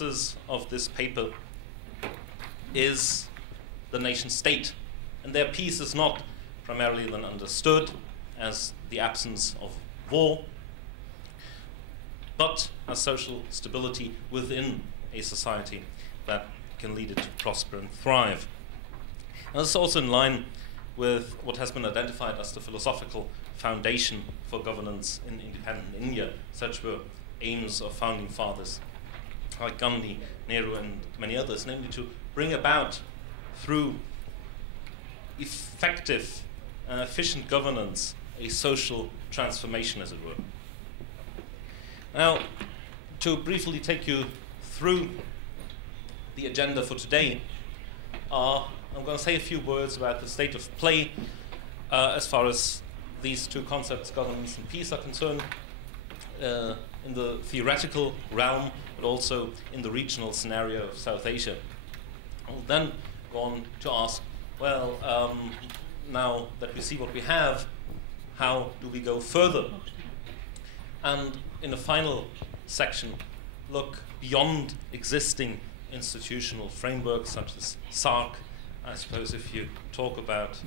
analysis of this paper is the nation state. And their peace is not primarily then understood as the absence of war, but as social stability within a society that can lead it to prosper and thrive. And this is also in line with what has been identified as the philosophical foundation for governance in independent India. Such were aims of founding fathers like Gandhi, Nehru, and many others, namely to bring about, through effective and efficient governance, a social transformation, as it were. Now, to briefly take you through the agenda for today, I'm going to say a few words about the state of play as far as these two concepts, governance and peace, are concerned, in the theoretical realm, but also in the regional scenario of South Asia. I'll then go on to ask, well, now that we see what we have, how do we go further? And in the final section, look beyond existing institutional frameworks such as SARC. I suppose if you talk about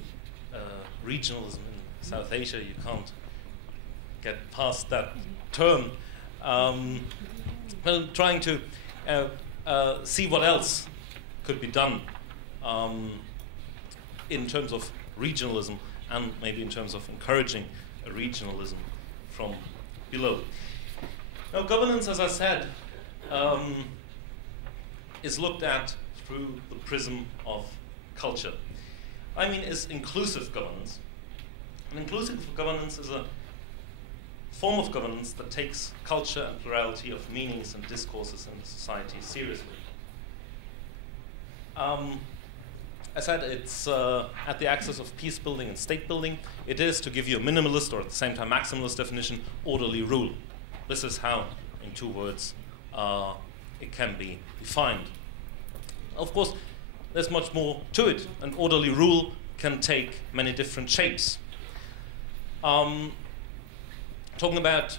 regionalism in South Asia, you can't get past that term. Well, trying to see what else could be done in terms of regionalism, and maybe in terms of encouraging a regionalism from below. Now, governance, as I said, is looked at through the prism of culture. I mean, is inclusive governance. And inclusive governance is a form of governance that takes culture and plurality of meanings and discourses in society seriously. I said it's at the axis of peace building and state building. It is, to give you a minimalist or at the same time maximalist definition, orderly rule. This is how, in two words, it can be defined. Of course, there's much more to it. An orderly rule can take many different shapes. Talking about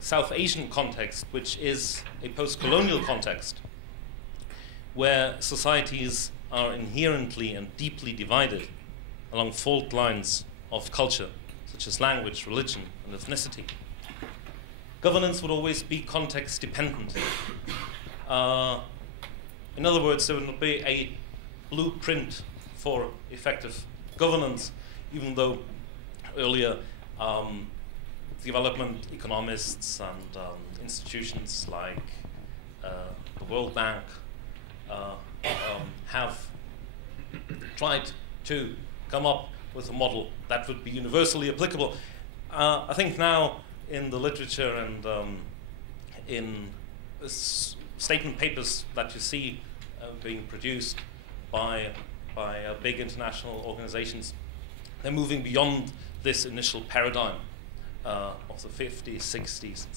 South Asian context, which is a post-colonial context, where societies are inherently and deeply divided along fault lines of culture, such as language, religion, and ethnicity. Governance would always be context dependent. In other words, there would not be a blueprint for effective governance, even though earlier development economists and institutions like the World Bank have tried to come up with a model that would be universally applicable. I think now in the literature and in statement papers that you see being produced by big international organizations, they're moving beyond this initial paradigm of the 50s, 60s, and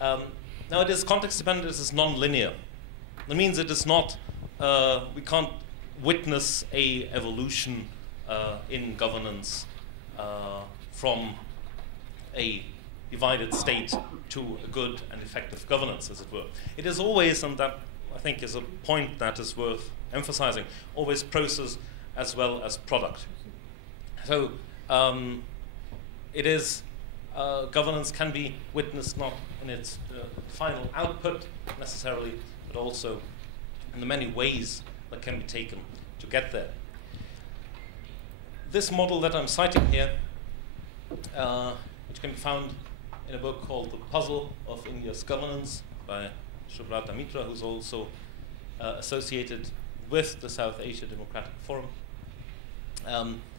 70s. Now it is context dependent, it is non-linear. That means it is not, we can't witness a evolution in governance from a divided state to a good and effective governance, as it were. It is always, and that I think is a point that is worth emphasizing, always process as well as product. So it is, governance can be witnessed not in its final output necessarily, but also in the many ways that can be taken to get there. This model that I'm citing here, which can be found in a book called The Puzzle of India's Governance by Subrata Mitra, who's also associated with the South Asia Democratic Forum.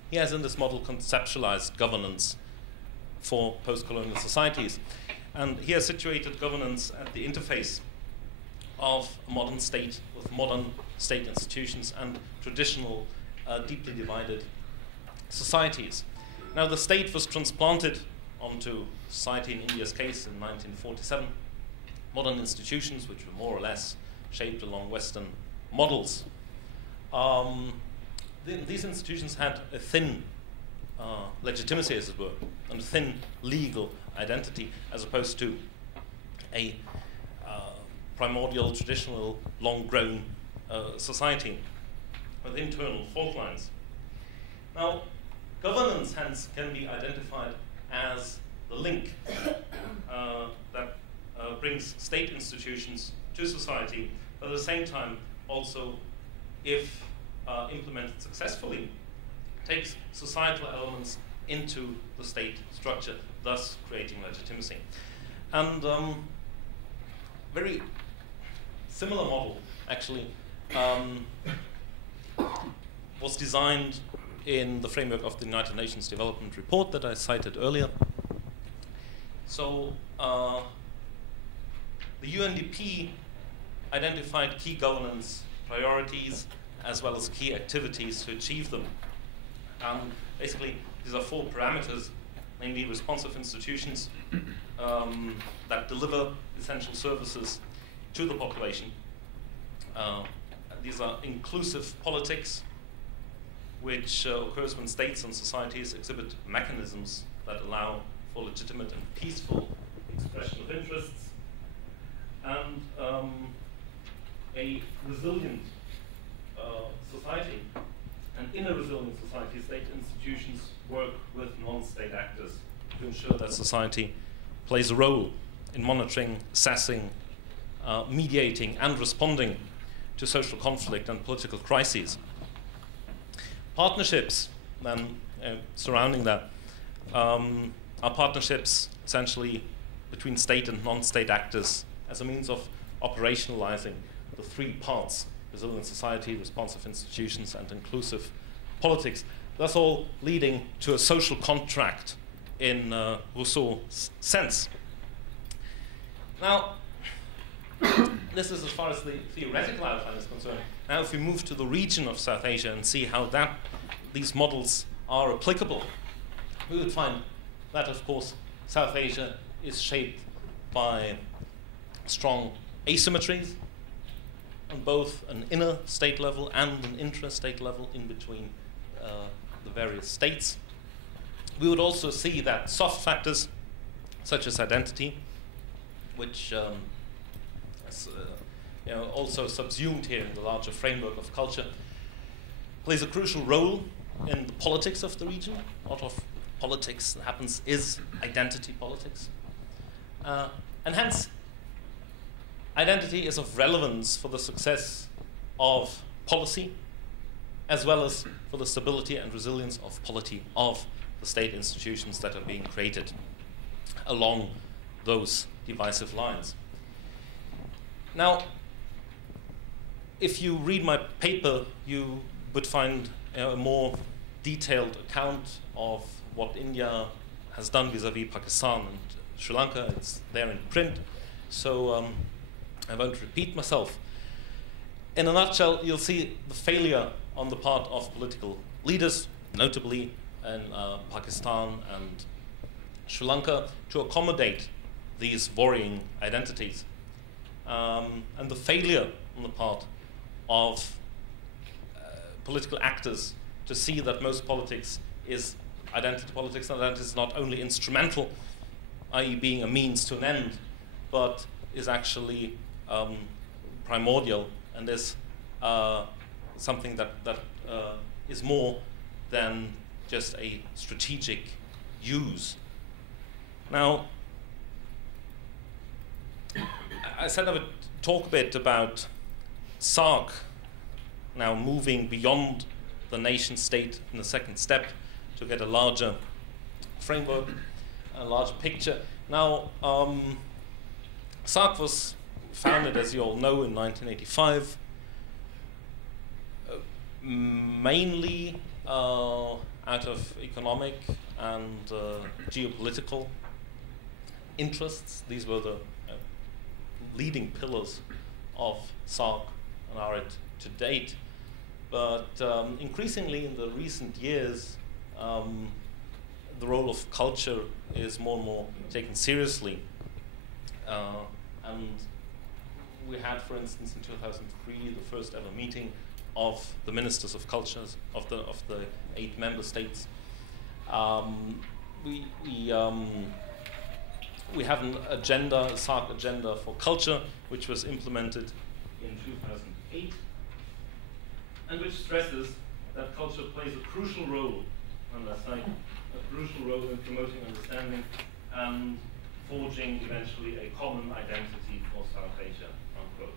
He has in this model conceptualized governance for post-colonial societies. And he has situated governance at the interface of a modern state with modern state institutions and traditional, deeply divided societies. Now, the state was transplanted onto society in India's case in 1947. Modern institutions, which were more or less shaped along Western models. These institutions had a thin legitimacy, as it were, and a thin legal identity, as opposed to a primordial, traditional, long-grown society with internal fault lines. Now, governance, hence, can be identified as the link that brings state institutions to society, but at the same time also, if implemented successfully, takes societal elements into the state structure, thus creating legitimacy. And very similar model, actually, was designed in the framework of the United Nations Development Report that I cited earlier. So the UNDP identified key governance priorities as well as key activities to achieve them. Basically, these are 4 parameters, namely responsive institutions that deliver essential services to the population. These are inclusive politics, which occurs when states and societies exhibit mechanisms that allow for legitimate and peaceful expression of interests, and a resilient society. And in a resilient society, state institutions work with non-state actors to ensure that society plays a role in monitoring, assessing, mediating, and responding to social conflict and political crises. Partnerships, then, surrounding that, are partnerships essentially between state and non-state actors as a means of operationalizing the 3 parts: resilient society, responsive institutions, and inclusive politics. That's all leading to a social contract in Rousseau's sense. Now, this is as far as the theoretical outline is concerned. Now, if we move to the region of South Asia and see how these models are applicable, we would find that, of course, South Asia is shaped by strong asymmetries on both an inner state level and an intra-state level in between the various states. We would also see that soft factors, such as identity, which is also subsumed here in the larger framework of culture, plays a crucial role in the politics of the region. A lot of politics that happens is identity politics. And hence, identity is of relevance for the success of policy, as well as for the stability and resilience of polity of the state institutions that are being created along those divisive lines. Now, if you read my paper, you would find a more detailed account of what India has done vis-à-vis Pakistan and Sri Lanka. It's there in print, so I won't repeat myself. In a nutshell, you'll see the failure on the part of political leaders, notably in Pakistan and Sri Lanka, to accommodate these warring identities. And the failure on the part of political actors to see that most politics is identity politics, and that is not only instrumental, i.e. being a means to an end, but is actually primordial and is something that is more than just a strategic use. Now, I said I would talk a bit about SARC now moving beyond the nation state in the second step to get a larger framework, a larger picture. Now, SARC was founded, as you all know, in 1985, mainly out of economic and geopolitical interests. These were the leading pillars of SARC and are it to date. But increasingly in the recent years, the role of culture is more and more taken seriously. And we had, for instance, in 2003, the first ever meeting of the ministers of cultures of the 8 member states. We have an agenda, a SARC agenda for culture, which was implemented in 2008, and which stresses that culture plays a crucial role on that side, a crucial role in promoting understanding and forging eventually a common identity for South Asia, unquote.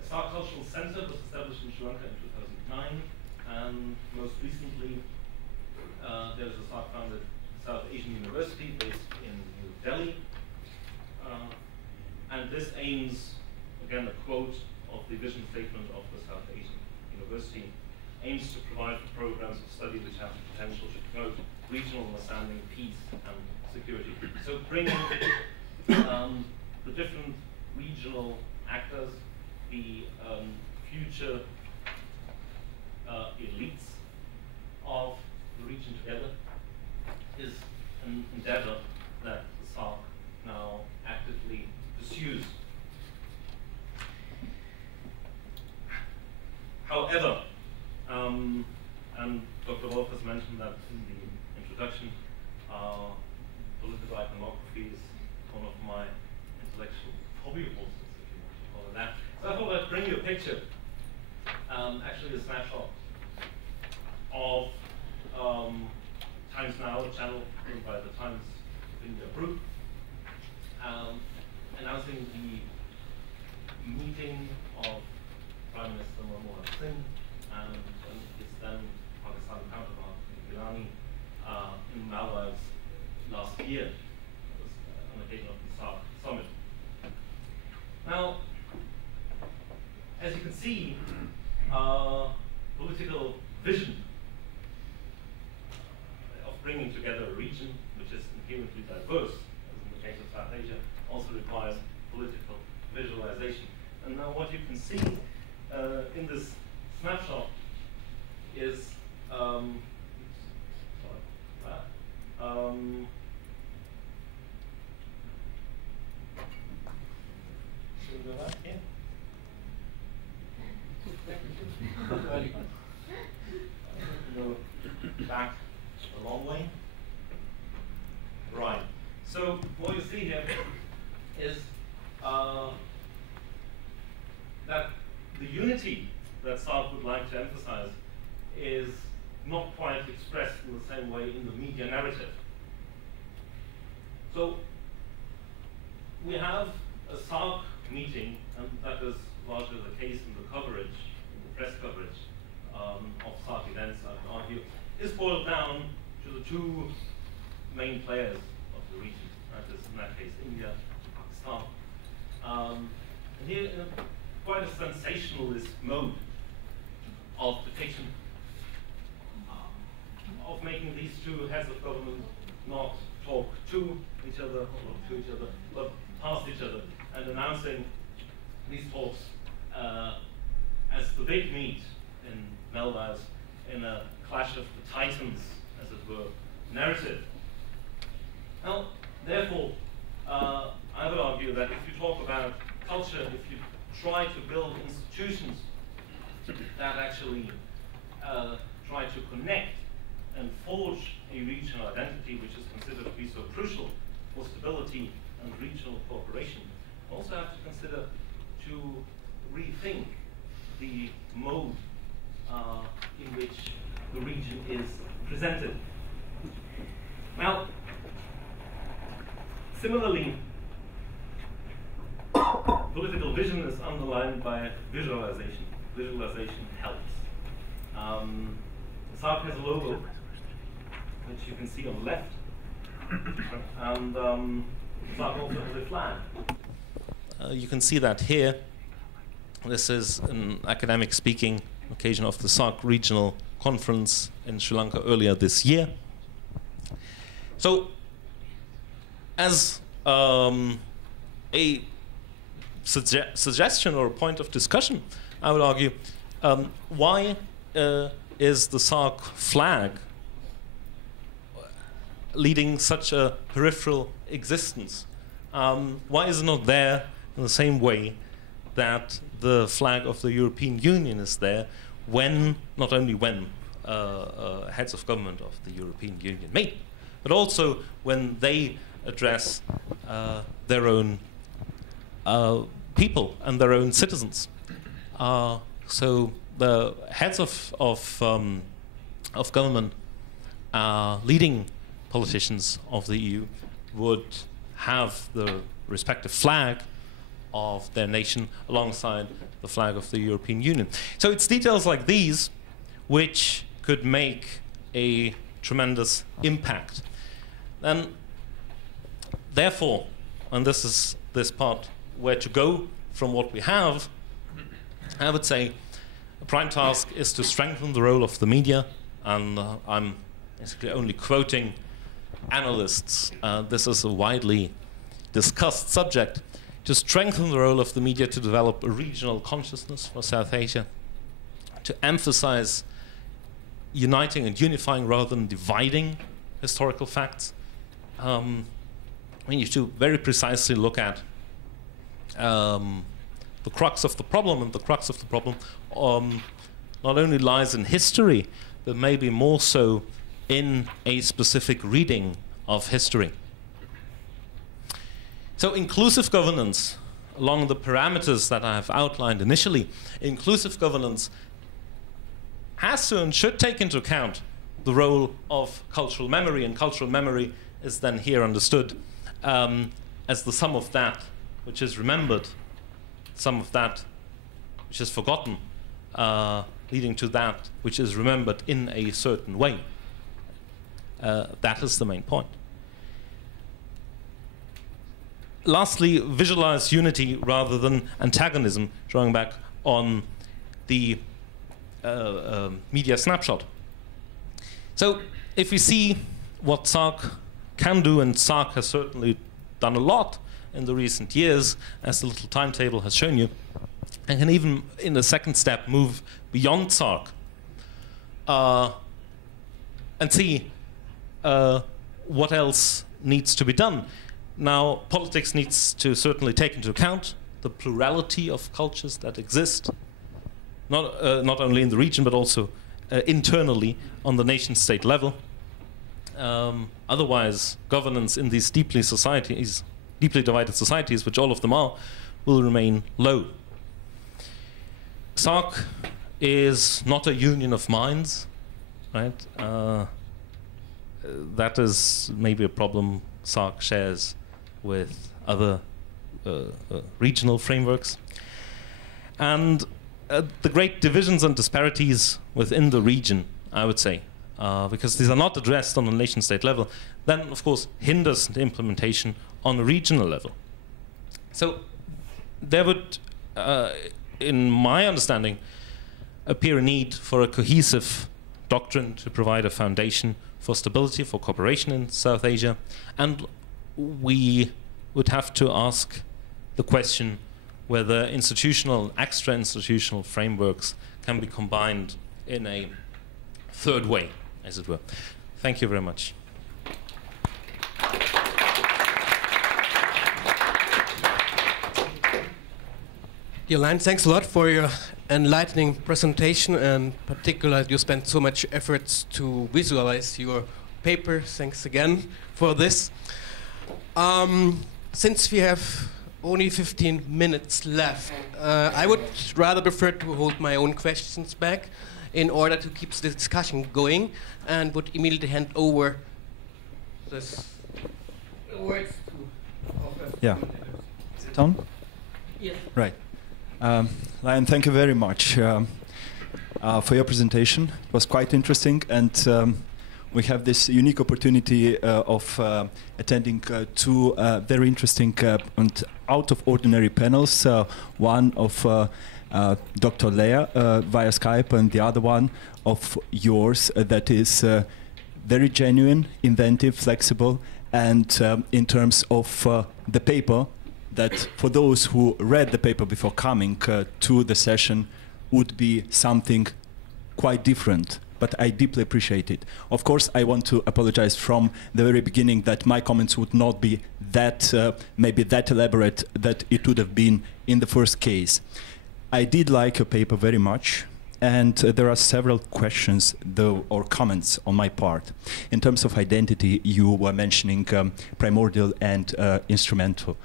The SARC Cultural Center was established in Sri Lanka in 2009, and most recently there was a SARC-founded South Asian University based in New Delhi. And this aims, again, a quote of the vision statement of the South Asian University, aims to provide for programs of study which have the potential to promote regional understanding, peace, and security. So bringing the different regional actors, the future elites of the region together, is an endeavor that the SARC now actively pursues. However, and Dr. Wolf has mentioned that in the introduction, political iconography is one of my intellectual hobby horses, if you want to call it that. So I thought I'd bring you a picture, actually a snapshot of Times Now, a channel run by the Times of India Group, announcing the meeting of Prime Minister Manmohan Singh and his then Pakistani counterpart, Gilani, in Maldives last year. That was on occasion of the SARC summit. Now, as you can see, political vision of bringing together a region which is inherently diverse, as in the case of South Asia, also requires political visualization. And now what you can see in this snapshot is should we go back here? Go back a long way. Right. So what you see here is that the unity that SARC would like to emphasize is not quite expressed in the same way in the media narrative. So we have a SARC meeting, and that is largely the case in the coverage, in the press coverage of SARC events, I would argue, is boiled down to the two main players of the region, that is, in that case, India and Pakistan. And here, in quite a sensationalist mode of depiction, of making these two heads of government not talk to each other, or not to each other, but past each other, and announcing these talks as the big meet in Maldives in a clash of the titans, as it were, narrative. Now, therefore, I would argue that if you talk about culture, if you try to build institutions that actually try to connect and forge a regional identity, which is considered to be so crucial for stability and regional cooperation, you also have to consider to rethink the mode in which the region is presented. Now, similarly, political vision is underlined by visualization. Visualization helps. SARC has a logo, which you can see on the left, and SARC also has a flag. You can see that here. This is an academic speaking occasion of the SARC regional conference in Sri Lanka earlier this year. So, as a suggestion or a point of discussion, I would argue, why is the SARC flag leading such a peripheral existence? Why is it not there in the same way that the flag of the European Union is there, when, not only when, heads of government of the European Union make, but also when they address their own people and their own citizens. So the heads of government, leading politicians of the EU, would have the respective flag of their nation alongside the flag of the European Union. So it's details like these which could make a tremendous impact. And therefore, and this is this part where to go from what we have, I would say a prime task is to strengthen the role of the media, and I'm basically only quoting analysts. This is a widely discussed subject. To strengthen the role of the media, to develop a regional consciousness for South Asia, to emphasize uniting and unifying rather than dividing historical facts. We need to very precisely look at the crux of the problem, and the crux of the problem not only lies in history, but maybe more so in a specific reading of history. So inclusive governance, along the parameters that I have outlined initially, inclusive governance has to and should take into account the role of cultural memory, and cultural memory is then here understood as the sum of that which is remembered, sum of that which is forgotten, leading to that which is remembered in a certain way. That is the main point. Lastly, visualize unity rather than antagonism, drawing back on the media snapshot. So if we see what SARC can do, and SARC has certainly done a lot in the recent years, as the little timetable has shown you, and can even, in the second step, move beyond SARC and see what else needs to be done. Now, politics needs to certainly take into account the plurality of cultures that exist, not only in the region, but also internally on the nation-state level. Otherwise, governance in these deeply divided societies, which all of them are, will remain low. SARC is not a union of minds, right? That is maybe a problem SARC shares with other regional frameworks. And the great divisions and disparities within the region, I would say, because these are not addressed on a nation-state level, then of course hinders the implementation on a regional level. So there would, in my understanding, appear a need for a cohesive doctrine to provide a foundation for stability, for cooperation in South Asia, and we would have to ask the question whether institutional, extra-institutional frameworks can be combined in a third way, as it were. Thank you very much. Dear Line, thanks a lot for your enlightening presentation, and particularly you spent so much efforts to visualize your paper. Thanks again for this. Since we have only 15 minutes left, I would rather prefer to hold my own questions back in order to keep the discussion going, and would immediately hand over this words to. Yeah. Is it on? Yes. Right. Lion, thank you very much for your presentation. It was quite interesting, and we have this unique opportunity of attending two very interesting and out-of-ordinary panels. One of Dr. Leah via Skype, and the other one of yours that is very genuine, inventive, flexible, and in terms of the paper, that for those who read the paper before coming to the session would be something quite different. But I deeply appreciate it. Of course, I want to apologize from the very beginning that my comments would not be that, maybe that elaborate that it would have been in the first case. I did like your paper very much. And there are several questions, though, or comments on my part. In terms of identity, you were mentioning primordial and instrumentalism.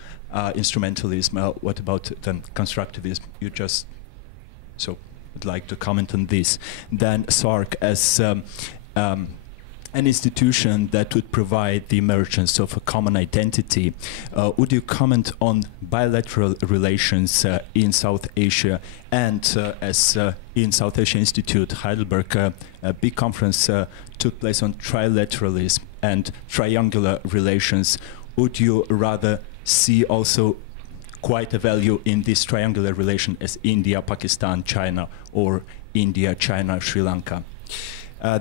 What about then constructivism? You just would like to comment on this. Then SARC as an institution that would provide the emergence of a common identity. Would you comment on bilateral relations in South Asia, and as in South Asia Institute, Heidelberg, a big conference took place on trilateralism and triangular relations. Would you rather see also quite a value in this triangular relation as India, Pakistan, China, or India, China, Sri Lanka?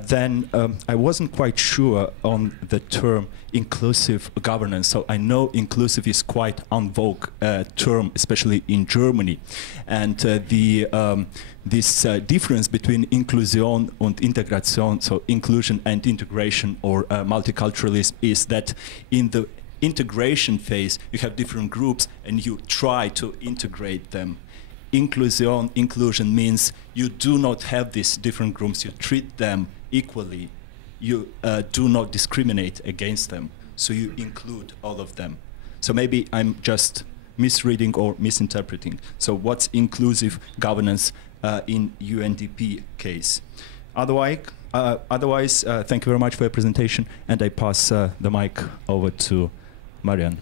Then I wasn't quite sure on the term inclusive governance. So I know inclusive is quite en vogue term, especially in Germany. And this difference between Inklusion and Integration, so inclusion and integration, or multiculturalism, is that in the integration phase you have different groups and you try to integrate them. Inclusion means you do not have these different groups, you treat them equally, you do not discriminate against them, so you include all of them. So maybe I'm just misreading or misinterpreting. So what's inclusive governance in UNDP case? Otherwise, thank you very much for your presentation, and I pass the mic over to Marian.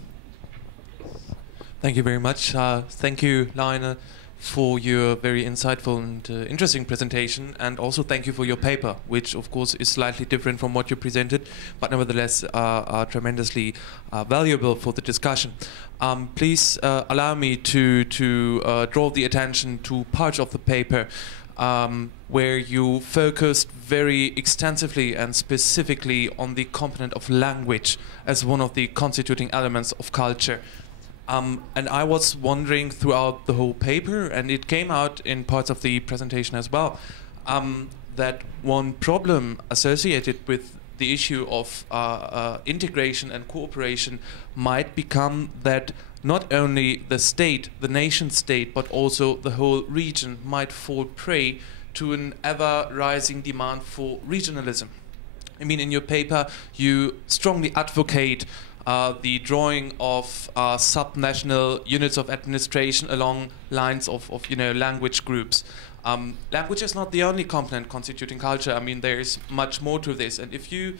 Thank you very much. Thank you, Lionel, for your very insightful and interesting presentation, and also thank you for your paper, which of course is slightly different from what you presented, but nevertheless are tremendously valuable for the discussion. Please allow me to draw the attention to parts of the paper where you focused very extensively and specifically on the component of language as one of the constituting elements of culture. And I was wondering throughout the whole paper, and it came out in parts of the presentation as well, that one problem associated with the issue of integration and cooperation might become that not only the state, the nation state, but also the whole region might fall prey to an ever-rising demand for regionalism. I mean, in your paper, you strongly advocate the drawing of subnational units of administration along lines of language groups. Language is not the only component constituting culture. I mean, there is much more to this. And if you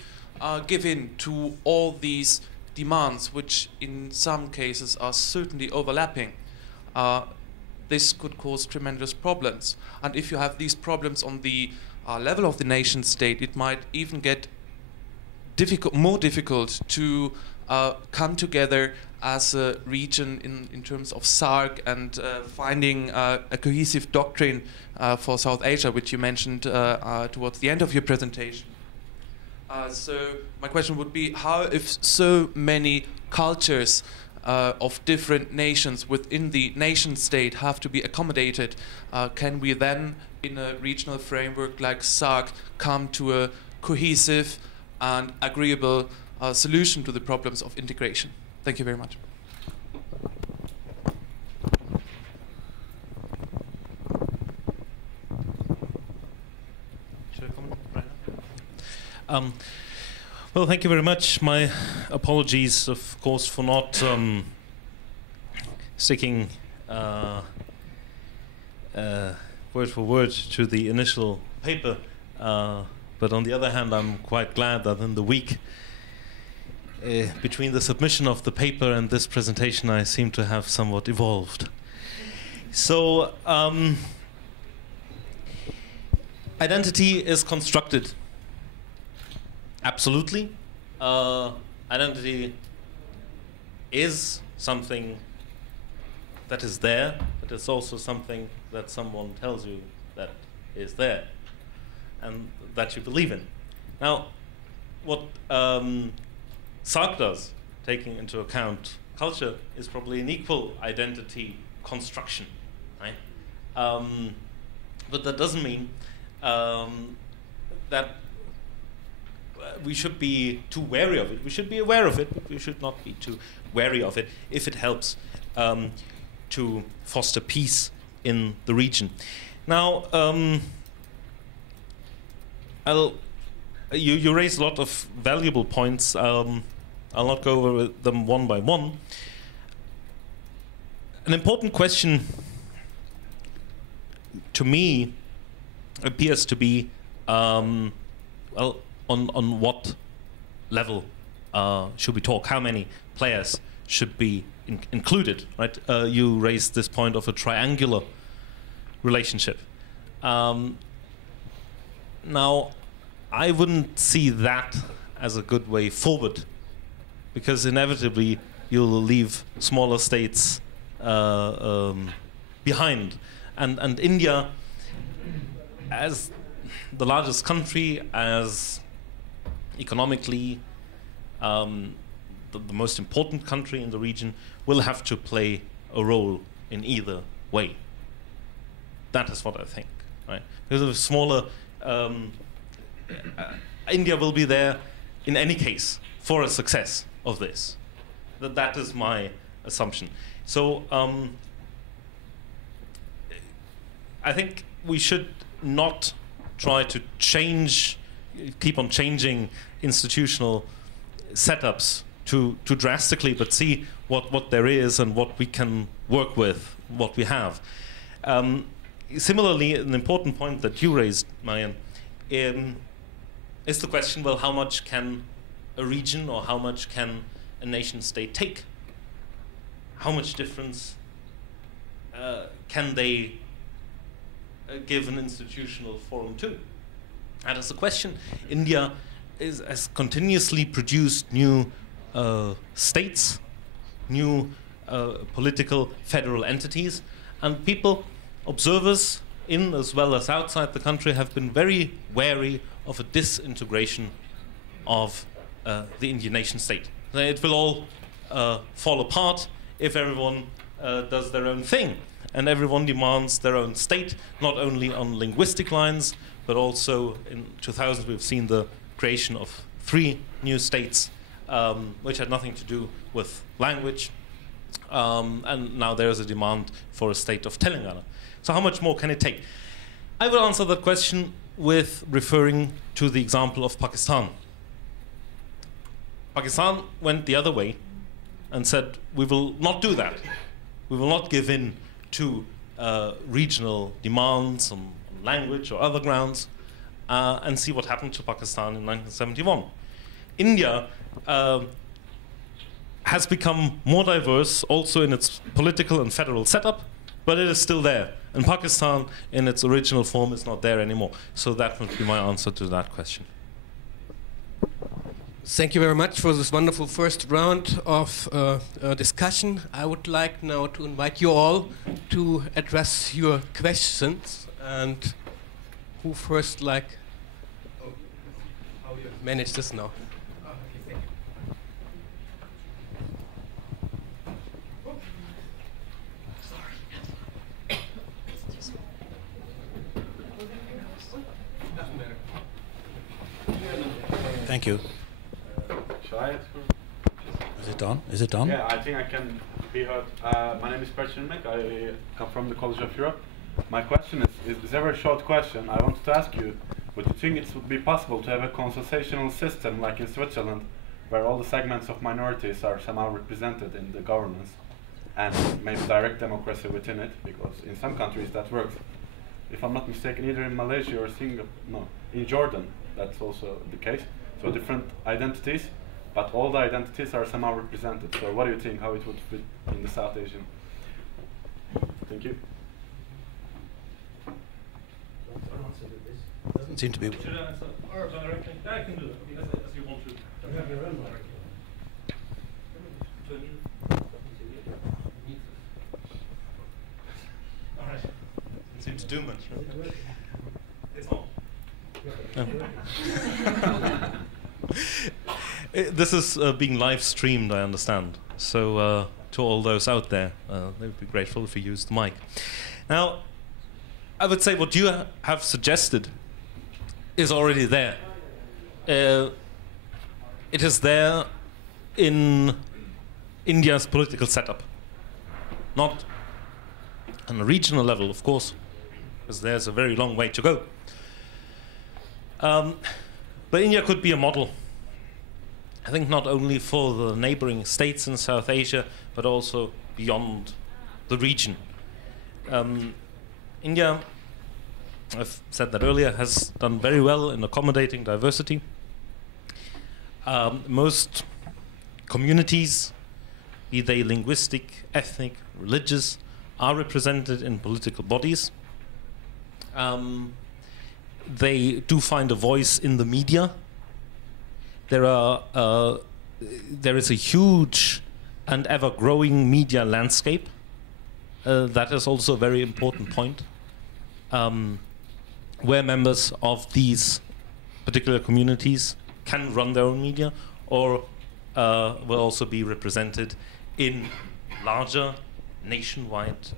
give in to all these demands, which in some cases are certainly overlapping, this could cause tremendous problems. And if you have these problems on the level of the nation state, it might even get more difficult to come together as a region in terms of SARC and finding a cohesive doctrine for South Asia, which you mentioned towards the end of your presentation. So my question would be, how, if so many cultures of different nations within the nation state have to be accommodated, can we then, in a regional framework like SARC, come to a cohesive and agreeable solution to the problems of integration? Thank you very much. Should I comment right now? Well, thank you very much. My apologies, of course, for not sticking word for word to the initial paper. But on the other hand, I'm quite glad that in the week between the submission of the paper and this presentation, I seem to have somewhat evolved. So, identity is constructed. Absolutely. Identity is something that is there, but it's also something that someone tells you that is there and that you believe in. Now, what SARC does, taking into account culture, is probably an equal identity construction, right? But that doesn't mean that we should be too wary of it. We should be aware of it, but we should not be too wary of it if it helps to foster peace in the region. Now, You raised a lot of valuable points. I'll not go over them one by one. An important question to me appears to be, well, on what level should we talk? How many players should be included? Right? You raised this point of a triangular relationship. Now, I wouldn't see that as a good way forward, because inevitably you'll leave smaller states behind. And India, as the largest country, as economically the most important country in the region, will have to play a role in either way. That is what I think, right? Because of smaller, India will be there in any case for a success of this. That is my assumption. So I think we should not try to keep on changing institutional setups too drastically, but see what there is and what we can work with, what we have. Similarly, an important point that you raised, Marianne, is the question, well, how much can a region or how much can a nation state take? How much difference can they give an institutional forum to? That is the question. India has continuously produced new states, new political federal entities, and people, observers in as well as outside the country, have been very wary of a disintegration of the Indian nation state. It will all fall apart if everyone does their own thing, and everyone demands their own state, not only on linguistic lines, but also in 2000 we've seen the creation of 3 new states, which had nothing to do with language, and now there is a demand for a state of Telangana. So how much more can it take? I will answer that question with referring to the example of Pakistan. Pakistan went the other way and said, we will not do that. We will not give in to regional demands on language or other grounds, and see what happened to Pakistan in 1971. India has become more diverse also in its political and federal setup, but it is still there. And Pakistan in its original form is not there anymore. So that would be my answer to that question. Thank you very much for this wonderful first round of discussion. I would like now to invite you all to address your questions. And who first how do you manage this now? Thank you. Shall I? Is it on? Is it on? Yeah, I think I can be heard. My name is Perchin Mek. I come from the College of Europe. My question is a very short question. I wanted to ask you, would you think it would be possible to have a consultational system like in Switzerland, where all the segments of minorities are somehow represented in the governance, and maybe direct democracy within it? Because in some countries that works. If I'm not mistaken, either in Malaysia or Singapore, no, in Jordan, that's also the case. So different identities, but all the identities are somehow represented. So what do you think, how it would fit in the South Asian? Thank you. Doesn't seem to be. Should I answer? Or directly? I can do it, as you want to. All right. Doesn't seem to do much. Right? It's on. This is being live streamed, I understand. So to all those out there, they would be grateful if you used the mic. Now, I would say what you have suggested is already there. It is there in India's political setup. Not on a regional level, of course, because there's a very long way to go. But India could be a model, I think, not only for the neighboring states in South Asia, but also beyond the region. India, I've said that earlier, has done very well in accommodating diversity. Most communities, be they linguistic, ethnic, religious, are represented in political bodies. They do find a voice in the media. There is a huge and ever-growing media landscape. That is also a very important point, where members of these particular communities can run their own media, or will also be represented in larger nationwide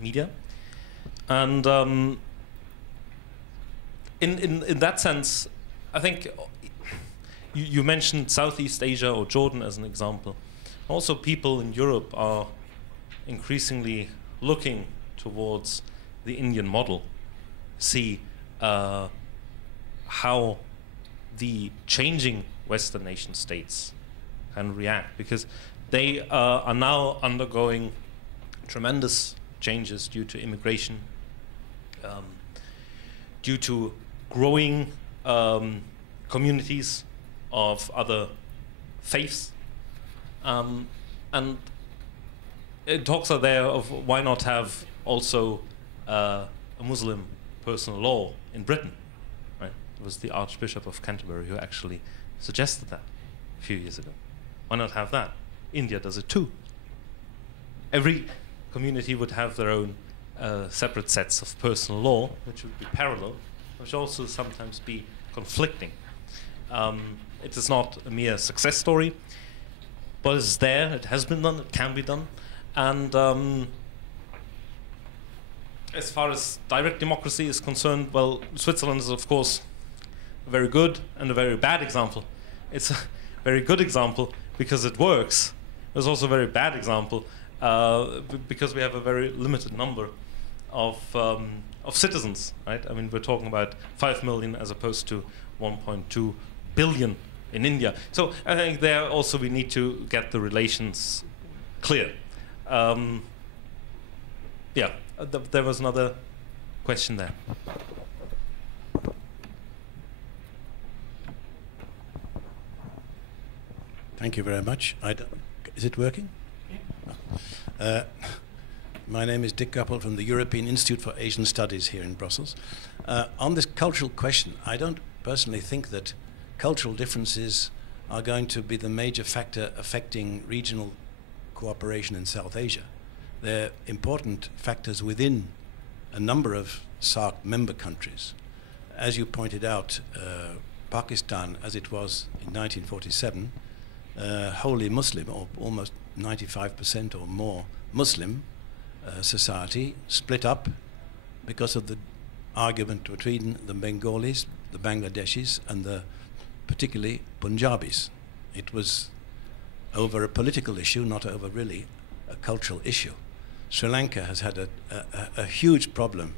media. And in that sense, I think you mentioned Southeast Asia or Jordan as an example. Also, people in Europe are increasingly looking towards the Indian model, see how the changing Western nation states can react, because they are now undergoing tremendous changes due to immigration, due to growing communities of other faiths, and talks are there of why not have also a Muslim personal law in Britain. Right? It was the Archbishop of Canterbury who actually suggested that a few years ago. Why not have that? India does it too. Every community would have their own separate sets of personal law, which would be parallel, which also sometimes be conflicting. It is not a mere success story, but it's there, it has been done, it can be done. And as far as direct democracy is concerned, well, Switzerland is, of course, a very good and a very bad example. It's a very good example because it works. It's also a very bad example because we have a very limited number of citizens, right? I mean, we're talking about 5 million as opposed to 1.2 billion in India. So I think there also we need to get the relations clear. Yeah, there was another question there. Thank you very much. Is it working? Yeah. My name is Dick Guppel from the European Institute for Asian Studies here in Brussels. On this cultural question, I don't personally think that cultural differences are going to be the major factor affecting regional cooperation in South Asia. They're important factors within a number of SAARC member countries. As you pointed out, Pakistan, as it was in 1947, wholly Muslim, or almost 95% or more Muslim society, split up because of the argument between the Bengalis, the Bangladeshis, and the particularly Punjabis. It was over a political issue, not over really a cultural issue. Sri Lanka has had a huge problem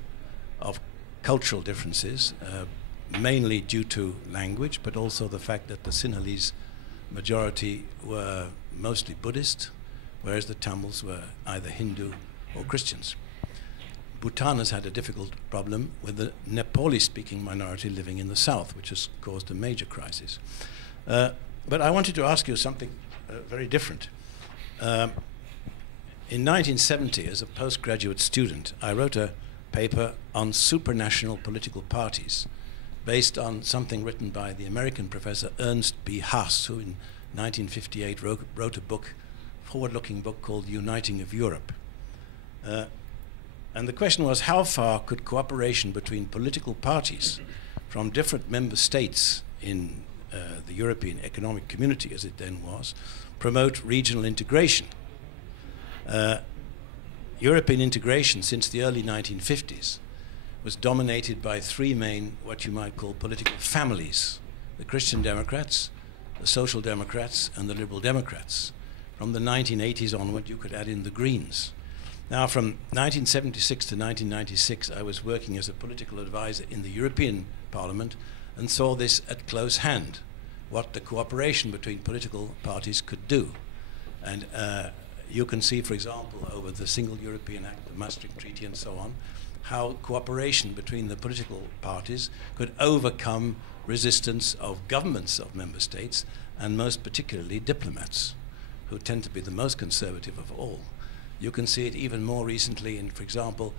of cultural differences, mainly due to language, but also the fact that the Sinhalese majority were mostly Buddhist, whereas the Tamils were either Hindu or Christians. Bhutan has had a difficult problem with the Nepali-speaking minority living in the south, which has caused a major crisis. But I wanted to ask you something very different. In 1970, as a postgraduate student, I wrote a paper on supranational political parties based on something written by the American professor Ernst B. Haas, who in 1958 wrote a book, forward-looking book called Uniting of Europe. And the question was, how far could cooperation between political parties from different member states in the European Economic Community, as it then was, promote regional integration? European integration since the early 1950s was dominated by three main, what you might call, political families: the Christian Democrats, the Social Democrats, and the Liberal Democrats. From the 1980s onward, you could add in the Greens. Now, from 1976 to 1996, I was working as a political advisor in the European Parliament and saw this at close hand, what the cooperation between political parties could do. And you can see, for example, over the Single European Act, the Maastricht Treaty and so on, how cooperation between the political parties could overcome resistance of governments of member states, and most particularly diplomats, who tend to be the most conservative of all. You can see it even more recently in, for example,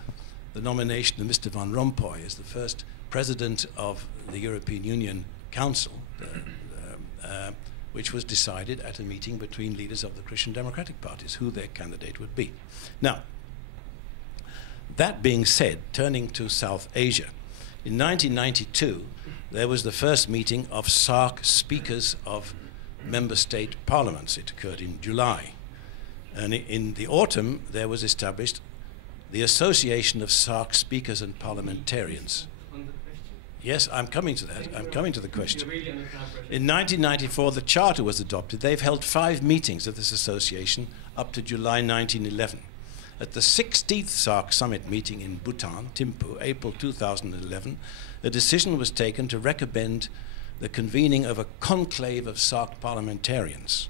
the nomination of Mr. Van Rompuy as the first president of the European Union Council, which was decided at a meeting between leaders of the Christian Democratic parties, who their candidate would be. Now, that being said, turning to South Asia, in 1992, there was the first meeting of SAARC speakers of member state parliaments. It occurred in July. And in the autumn, there was established the Association of SAARC Speakers and Parliamentarians. Yes, I'm coming to that. I'm coming to the question. In 1994, the charter was adopted. They've held 5 meetings of this association up to July 1911. At the 16th SAARC summit meeting in Bhutan, Thimphu, April 2011, a decision was taken to recommend the convening of a conclave of SAARC parliamentarians.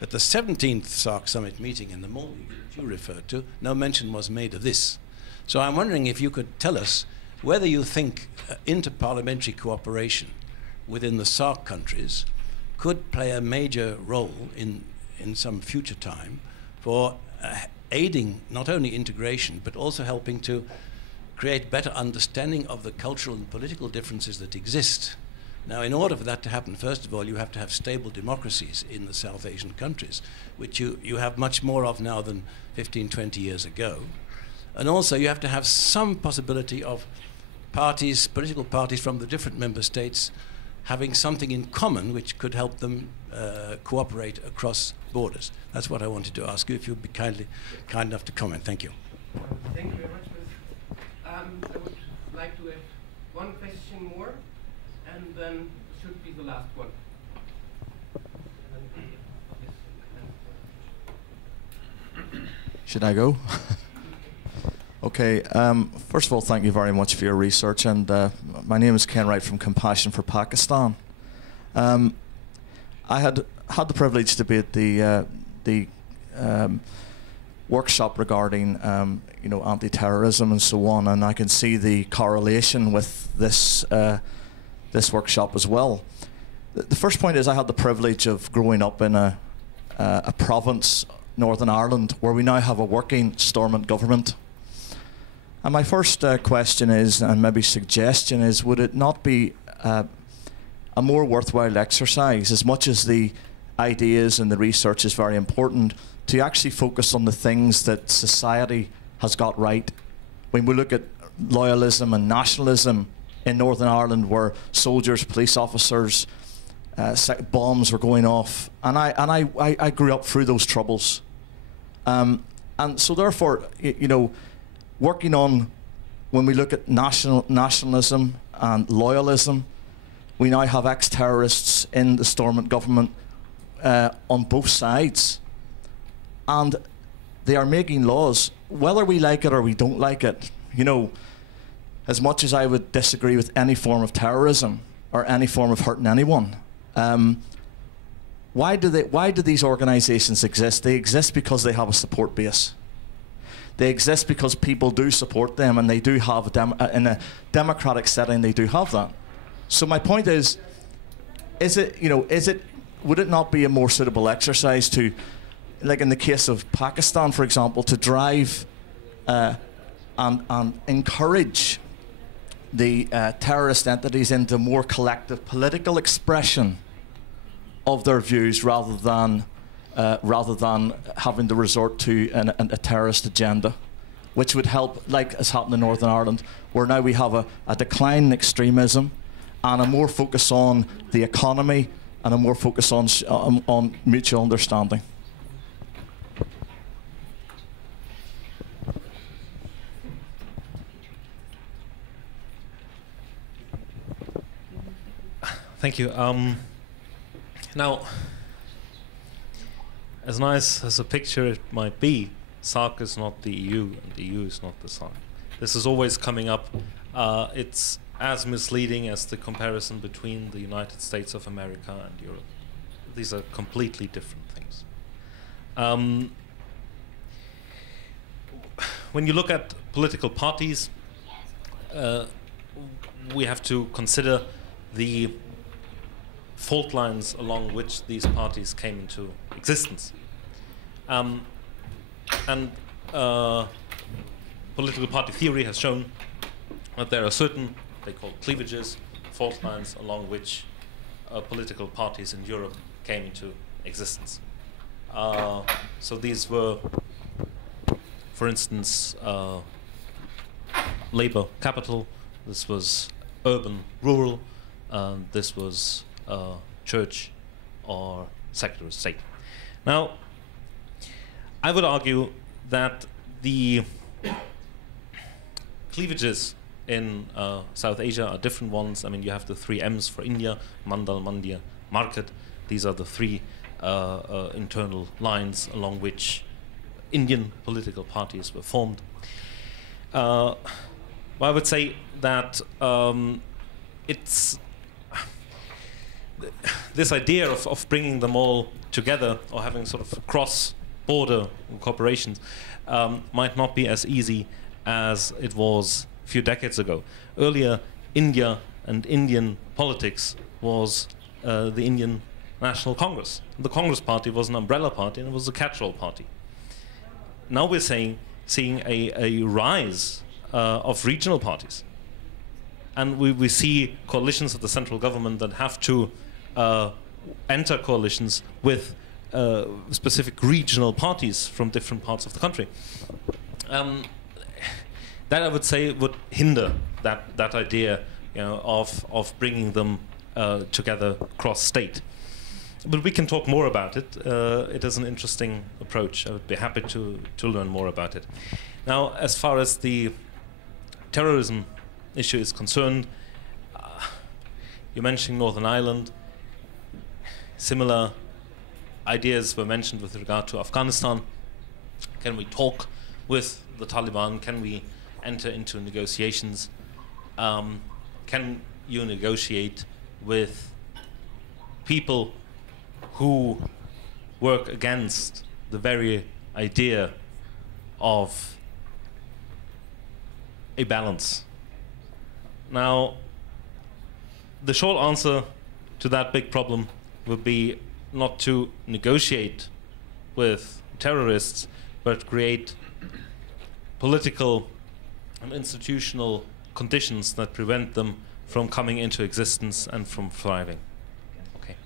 At the 17th SAARC summit meeting in the Maldives, which you referred to, no mention was made of this. So I'm wondering if you could tell us whether you think interparliamentary cooperation within the SAARC countries could play a major role in some future time for aiding not only integration, but also helping to create better understanding of the cultural and political differences that exist. Now, in order for that to happen, first of all, you have to have stable democracies in the South Asian countries, which you have much more of now than 15, 20 years ago. And also, you have to have some possibility of parties, political parties from the different member states having something in common which could help them cooperate across borders. That's what I wanted to ask you, if you'd be kind enough to comment. Thank you. Thank you very much, I would like to have one question more, and then should be the last one. Should I go? Okay, first of all, thank you very much for your research, and my name is Ken Wright from Compassion for Pakistan. I had the privilege to be at the workshop regarding anti-terrorism and so on, and I can see the correlation with this this workshop as well. The first point is I had the privilege of growing up in a province, Northern Ireland, where we now have a working Stormont government. And my first question is, and maybe suggestion is, would it not be a more worthwhile exercise, as much as the ideas and the research is very important, to actually focus on the things that society has got right? When we look at loyalism and nationalism in Northern Ireland, where soldiers, police officers, bombs were going off, and I grew up through those troubles, and so therefore, working on, when we look at nationalism and loyalism, we now have ex-terrorists in the Stormont government on both sides, and they are making laws, whether we like it or we don't like it. As much as I would disagree with any form of terrorism or any form of hurting anyone, why do these organizations exist? They exist because they have a support base. They exist because people do support them, and they do have in a democratic setting, they do have that. So my point is would it not be a more suitable exercise to, like in the case of Pakistan, for example, to drive and encourage the terrorist entities into more collective political expression of their views, rather than having to resort to a terrorist agenda, which would help, like has happened in Northern Ireland, where now we have a decline in extremism and a more focus on the economy and a more focus on mutual understanding. Thank you. Now, as nice as a picture it might be, SARC is not the EU, and the EU is not the SARC. This is always coming up. It's as misleading as the comparison between the United States of America and Europe. These are completely different things. When you look at political parties, we have to consider the fault lines along which these parties came into existence. Political party theory has shown that there are certain, they call cleavages, fault lines along which political parties in Europe came into existence. So these were, for instance, labor capital, this was urban rural, this was church or secular state. Now, I would argue that the cleavages in South Asia are different ones. I mean, you have the 3 M's for India, Mandal, Mandya, Market. These are the 3 internal lines along which Indian political parties were formed. Well, I would say that it's this idea of bringing them all together or having sort of cross-border corporations might not be as easy as it was a few decades ago. Earlier, India and Indian politics was the Indian National Congress. The Congress Party was an umbrella party and it was a catch-all party. Now we're seeing a rise of regional parties. And we see coalitions of the central government that have to enter coalitions with specific regional parties from different parts of the country. That I would say would hinder that idea, you know, of bringing them together cross-state. But we can talk more about it. It is an interesting approach. I would be happy to learn more about it. Now, as far as the terrorism issue is concerned, you're mentioning Northern Ireland. Similar ideas were mentioned with regard to Afghanistan. Can we talk with the Taliban? Can we enter into negotiations? Can you negotiate with people who work against the very idea of a balance? Now, the short answer to that big problem would be not to negotiate with terrorists, but create political and institutional conditions that prevent them from coming into existence and from thriving. Okay.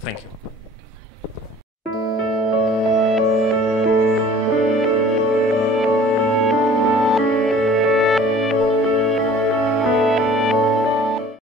Thank you.